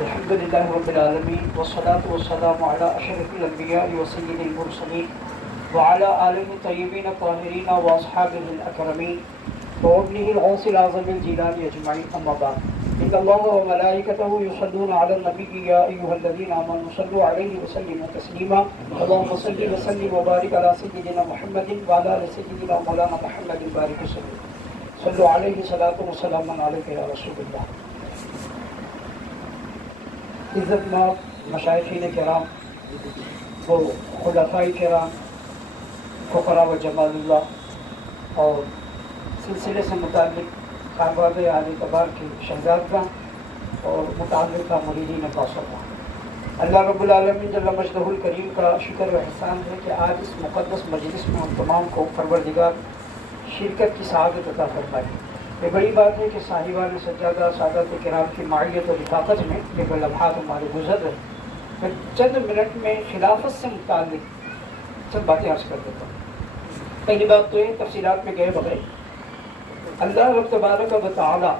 الحمدللہ رب العالمین والصلاة والسلام علی اشرف الانبیاء وسید المرسلین وعلی آلہ طیبین الطاہرین واصحابہ الاکرمین وابنہ الغوث الاعظم الجیلانی اجمعین اما بعد ان اللہ وملائکتہ یصلون علی النبی یا ایھا الذین آمنوا صلوا علیہ وسلموا تسلیما اللہم صل وسلم وبارک علی سیدنا محمد وعلی آل سیدنا مولانا محمد بارک وسلم صلوا علیہ صلاۃ وسلام علیک یا رسول اللہ۔ عزت مآب مشائخین کرام و خلفاء کرام فقراء و جمال اللہ اور سلسلے سے متعلق احباب اہل اعتبار کے شہزادگان اور متعلقہ مریدین باصرہ، اللہ رب العالمین جل مجدہ الکریم کا شکر و احسان ہے کہ آج اس مقدس مجلس میں ہم تمام کو پروردگار شرکت کی سعادت عطا فرمائی۔ یہ بڑی بات ہے کہ صاحبان سجادہ سادات کرام کی معیت اور رفاقت میں یہ لمحات ہمارے گزر رہے۔ میں چند منٹ میں خلافت سے متعلق چند باتیں عرض کر دیتا ہوں۔ پہلی بات تو یہ تفصیلات میں گئے بغیر اللہ رب تبارک و تعالی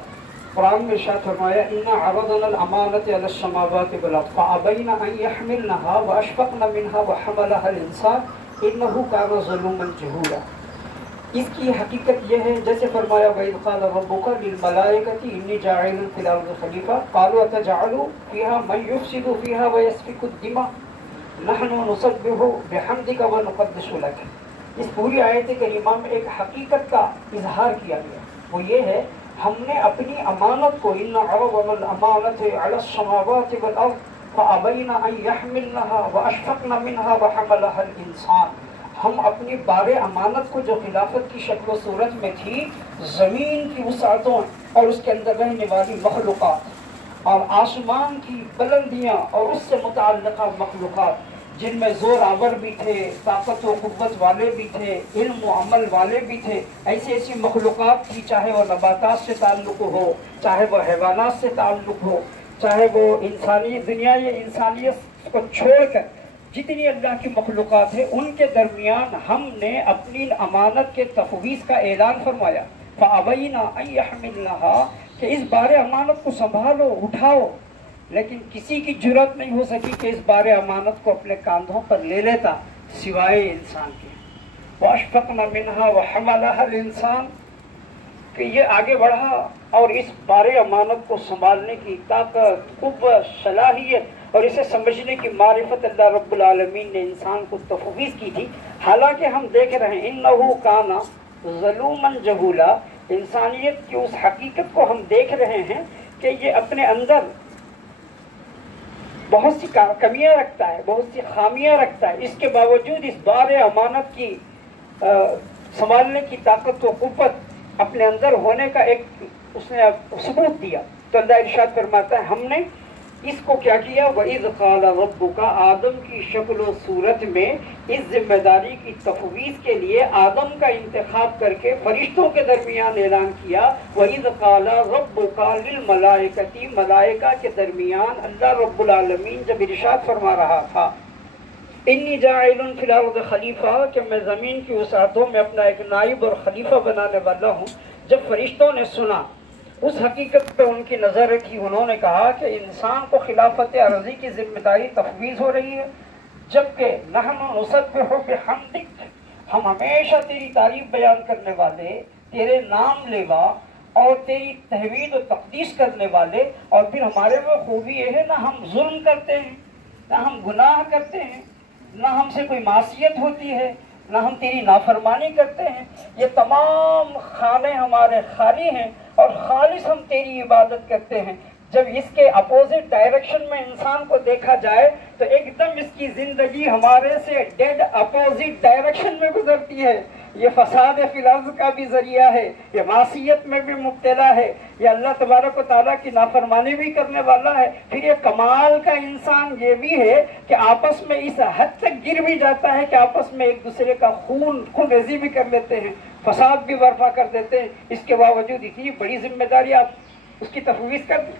قرآن میں ارشاد فرمایا اِنَّا عَرَضْنَا الْأَمَانَةَ عَلَى السَّمَاوَاتِ وَالْأَرْضِ فَأَبَيْنَ أَن يَحْمِلْنَهَا وَأَشْفَقْنَ مِنْهَا وَحَمَلَهَا الْإِنسَانُ إِنَّهُ كَانَ ظَلُومًا جَهُولًا۔ اس کی حقیقت یہ ہے جیسے فرمایا وَإِذْ قَالَ رَبُّكَ لِلْمَلَائِكَةِ إِنِّي جَاعِلٌ فِي الْأَرْضِ خَلِيفَةً قَالُوا أَتَجْعَلُ فِيهَا مَن يُفْسِدُ فِيهَا وَيَسْفِكُ الدِّمَاءَ نَحْنُ نُسَبِّحُ بِحَمْدِكَ وَنُقَدِّسُ لَكَ۔ اس پوری آیت کریمہ میں ایک حقیقت کا اظہار کیا گیا، وہ یہ ہے ہم نے اپنی امانت کو اِنَّا عَرَضْنَا الْأَمَانَةَ عَلَى السَّمَاوَاتِ وَالْأَرْضِ فَأَبَيْنَ أَن يَحْمِلْنَهَا وَأَشْفَقْنَ مِنْهَا وَحَمَلَهَا الْإِنسَانُ۔ ہم اپنی بار امانت کو جو خلافت کی شکل و صورت میں تھی، زمین کی وسعتوں اور اس کے اندر رہنے والی مخلوقات اور آسمان کی بلندیاں اور اس سے متعلقہ مخلوقات جن میں زور آور بھی تھے، طاقت و قوت والے بھی تھے، علم و عمل والے بھی تھے، ایسی مخلوقات تھی، چاہے وہ نباتات سے تعلق ہو، چاہے وہ حیوانات سے تعلق ہو، چاہے وہ انسانی دنیا یا انسانیت کو چھوڑ کر جتنی اللہ کی مخلوقات ہیں ان کے درمیان ہم نے اپنی امانت کے تفویض کا اعلان فرمایا۔ فَأَبَيْنَا أَن يَحْمِلْنَهَا کہ اس بار امانت کو سنبھالو، اٹھاؤ، لیکن کسی کی جرات نہیں ہو سکی کہ اس بار امانت کو اپنے کاندھوں پر لے لیتا سوائے انسان کے۔ وَأَشْفَقْنَ مِنْهَا وَحَمَلَهَا الْإِنسَانُ کہ یہ آگے بڑھا اور اس بار امانت کو سنبھالنے کی طاقت، قوت، صلاحیت اور اسے سمجھنے کی معرفت اللہ رب العالمین نے انسان کو تفویض کی تھی۔ حالانکہ ہم دیکھ رہے ہیں اِنَّهُ كَانَ ظَلُومًا جَهُولًا، انسانیت کی اس حقیقت کو ہم دیکھ رہے ہیں کہ یہ اپنے اندر بہت سی کمیاں رکھتا ہے، بہت سی خامیاں رکھتا ہے، اس کے باوجود اس بار امانت کی سنبھالنے کی طاقت و قوت اپنے اندر ہونے کا ایک اس نے ثبوت دیا۔ تو اللہ ارشاد فرماتا ہے ہم نے اس کو کیا کیا؟ وَإِذْ قَالَ رَبُّكَ، آدم کی شکل و صورت میں اس ذمہ داری کی تفویض کے لیے آدم کا انتخاب کر کے فرشتوں کے درمیان اعلان کیا. وَإِذْ قَالَ رَبُّكَ لِلْمَلَائِكَةِ، ملائکہ کے درمیان اللہ رب العالمین جب ارشاد فرما رہا تھا انی جاعل فی الارض خلیفہ، کہ میں زمین کی وسعتوں میں اپنا ایک نائب اور خلیفہ بنانے والا ہوں، جب فرشتوں نے سنا اس حقیقت پہ ان کی نظر رکھی، انہوں نے کہا کہ انسان کو خلافت ارضی کی ذمہ داری تفویض ہو رہی ہے، جبکہ نحن نسبح بحمدک، ہم ہمیشہ تیری تعریف بیان کرنے والے، تیرے نام لیوا اور تیری تحمید و تقدیس کرنے والے، اور پھر ہمارے میں خوبی یہ ہے نہ ہم ظلم کرتے ہیں، نہ ہم گناہ کرتے ہیں، نہ ہم سے کوئی معصیت ہوتی ہے، نہ ہم تیری نافرمانی کرتے ہیں، یہ تمام خانے ہمارے خالی ہیں اور خالص ہم تیری عبادت کرتے ہیں. جب اس کے اپوزٹ ڈائریکشن میں انسان کو دیکھا جائے تو ایک دم اس کی زندگی ہمارے سے ڈیڈ اپوزٹ ڈائریکشن میں گزرتی ہے. یہ فساد فی الارض کا بھی ذریعہ ہے، یہ معصیت میں بھی مبتلا ہے، یہ اللہ تبارک و تعالیٰ کی نافرمانی بھی کرنے والا ہے. پھر یہ کمال کا انسان یہ بھی ہے کہ آپس میں اس حد تک گر بھی جاتا ہے کہ آپس میں ایک دوسرے کا خون ریزی بھی کر لیتے ہیں، فساد بھی برپا کر دیتے ہیں. اس کے باوجود اتنی بڑی ذمہ داری آپ اس کی تفویض کر دی.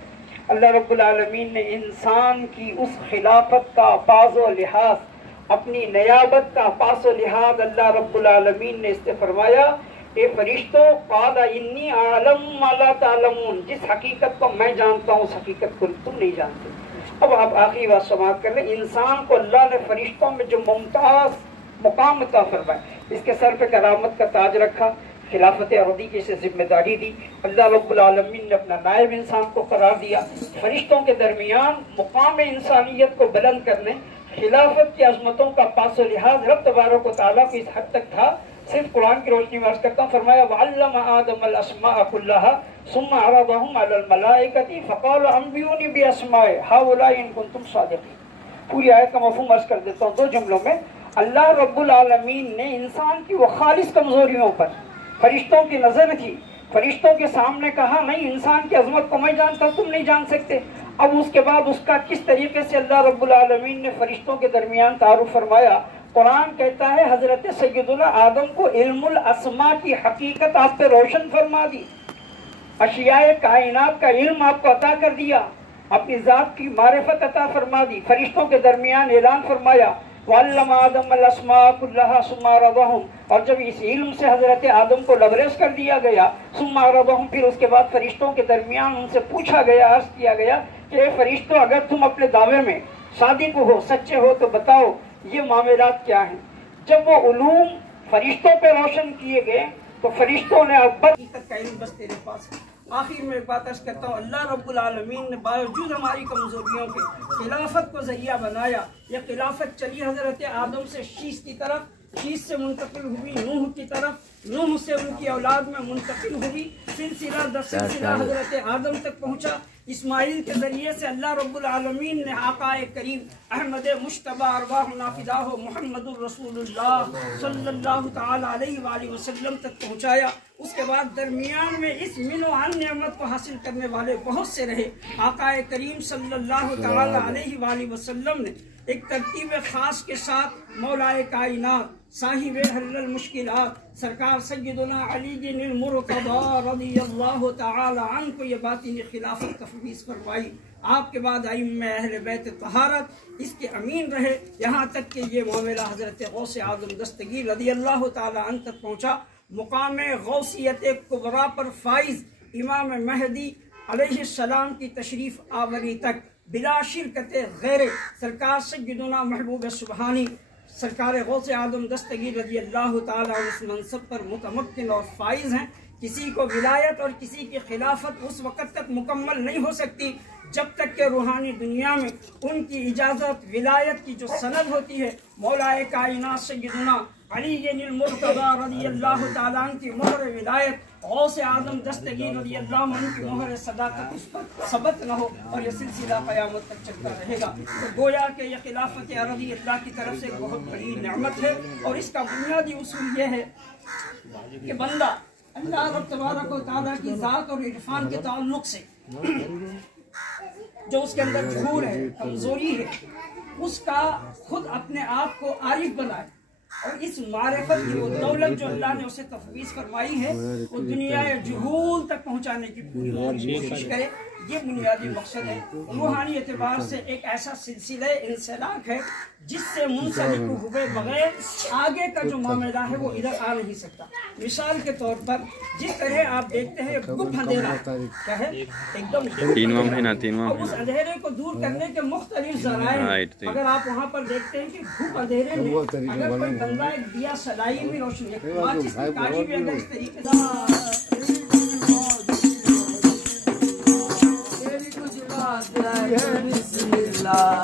اللہ رب العالمین نے انسان کی اس خلافت کا پاس و لحاظ، اپنی نیابت کا پاس و لحاظ اللہ رب العالمین نے اس سے فرمایا، اے فرشتوں، قال انی اعلم ما لا تعلمون، جس حقیقت کو میں جانتا ہوں اس حقیقت کو تم نہیں جانتے. اب آپ آخری بات سماعت کر لیں. انسان کو اللہ نے فرشتوں میں جو ممتاز مقام عطا فرمایا، اس کے سر پہ کرامت کا تاج رکھا، خلافت ارضی کی اسے ذمہ داری دی. اللہ رب العالمین نے اپنا نائب انسان کو قرار دیا. فرشتوں کے درمیان مقام انسانیت کو بلند کرنے، خلافت کی عظمتوں کا پاس و لحاظ رب تبارک و تعالیٰ کی اس حد تک تھا. صرف قرآن کی روشنی میں عرض کرتا ہوں، فرمایا وَعَلَّمَ آدَمَ الْأَسْمَاءَ كُلَّهَا ثُمَّ عَرَضَهُمْ عَلَى الْمَلَائِكَةِ فَقَالَ أَنْبِئُونِي بِأَسْمَاءِ هَؤُلَاءِ إِن كُنتُمْ صَادِقِينَ. پوری آیت کا مفہوم عرض کر دیتا ہوں 2 جملوں میں. اللہ رب العالمین نے انسان کی وہ خالص کمزوریوں پر فرشتوں کی نظر تھی، فرشتوں کے سامنے کہا نہیں، انسان کی عظمت کو میں جانتا، تم نہیں جان سکتے. اب اس کے بعد اس کا کس طریقے سے اللہ رب العالمین نے فرشتوں کے درمیان تعارف فرمایا. قرآن کہتا ہے حضرت سیدنا آدم کو علم الاسماء کی حقیقت آپ پہ روشن فرما دی، اشیاء کائنات کا علم آپ کو عطا کر دیا، اپنی ذات کی معرفت عطا فرما دی. فرشتوں کے درمیان اعلان فرمایا وَعَلَّمَ آدَمَ الْأَسْمَاءَ كُلَّهَا ثُمَّ عَرَضَهُمْ، اور جب اس علم سے حضرت آدم کو لبریز کر دیا گیا، ثُمَّ عَرَضَهُمْ، پھر اس کے بعد فرشتوں کے درمیان ان سے پوچھا گیا، عرض کیا گیا کہ اے فرشتوں، اگر تم اپنے دعوے میں صادق ہو، سچے ہو تو بتاؤ یہ معاملات کیا ہیں. جب وہ علوم فرشتوں پہ روشن کیے گئے تو فرشتوں نے اکبر حقیقت کا علم بس تیرے پاس ہے. آخر میں ایک بات عرض کرتا ہوں، اللہ رب العالمین نے باوجود ہماری کمزوریوں کے خلافت کو ذریعہ بنایا. یہ خلافت چلی حضرت آدم سے شیش کی طرف، شیش سے منتقل ہوئی نوح کی طرف، نوح سے ان کی اولاد میں منتقل ہوئی، سلسلہ در سلسلہ حضرت آدم تک پہنچا. اسماعیل کے ذریعے سے اللہ رب العالمین نے آقا کریم احمد مجتبی ارواحنا فداہ محمد الرسول اللہ صلی اللہ تعالی علیہ وآلہ وسلم تک پہنچایا. اس کے بعد درمیان میں اس من و عن نعمت کو حاصل کرنے والے بہت سے رہے. آقا کریم صلی اللہ تعالی علیہ وآلہ وسلم نے ایک ترتیب خاص کے ساتھ مولا کائنات صاحب حل المشکلات سرکار سیدنا علی بن المرتضی رضی اللہ تعالی عنہ کو یہ باطنی خلافت تفویض فرمائی. آپ کے بعد ائمہ اہل بیت طہارت اس کے امین رہے، یہاں تک کہ یہ معاملہ حضرت غوث اعظم دستگیر رضی اللہ تعالی عنہ تک پہنچا. مقام غوثیت کبریٰ پر فائز امام مہدی علیہ السلام کی تشریف آوری تک بلا شرکت غیر سرکار سیدنا محبوب سبحانی سرکار غوث اعظم دستگیر رضی اللہ تعالیٰ اس منصب پر متمکن اور فائز ہیں. کسی کو ولایت اور کسی کی خلافت اس وقت تک مکمل نہیں ہو سکتی جب تک کہ روحانی دنیا میں ان کی اجازت ولایت کی جو سند ہوتی ہے مولا کائنات سیدنا علی بن المرتضی رضی اللہ تعالیٰ عنہ کی مہر ولایت، غوث اعظم دستگیر رضی اللہ عنہ کی مہر صداقت اس پر ثبت نہ ہو، اور یہ سلسلہ قیامت تک چلتا رہے گا. تو گویا کہ یہ خلافت ارضی اللہ کی طرف سے ایک بہت بڑی نعمت ہے، اور اس کا بنیادی اصول یہ ہے کہ بندہ اللہ رب تبارک و تعالیٰ کی ذات اور عرفان کے تعلق سے جو اس کے اندر جھوٹ ہے، کمزوری ہے، اس کا خود اپنے آپ کو عارف بنائے، اور اس معرفت کی وہ دولت جو اللہ نے اسے تفویض فرمائی ہے وہ دنیا جہول تک پہنچانے کی کوشش کرے۔ یہ بنیادی مقصد ہے۔ روحانی اعتبار سے ایک ایسا سلسلہ انسلاک ہے جس سے منسلک ہوئے بغیر آگے کا جو معاملہ ہے وہ ادھر آ نہیں سکتا۔ مثال کے طور پر جس طرح آپ دیکھتے ہیں گپ اندھیرا کیا ہے، ایک دم اور اس اندھیرے کو دور کرنے کے مختلف ذرائع ہیں۔ اگر آپ وہاں پر دیکھتے ہیں کہ گپ اندھیرے میں اگر کوئی بندہ ایک دیا سلائی میں روشنی ماچس کی کاٹی بھی اگر اس طریقے سے بسم اللہ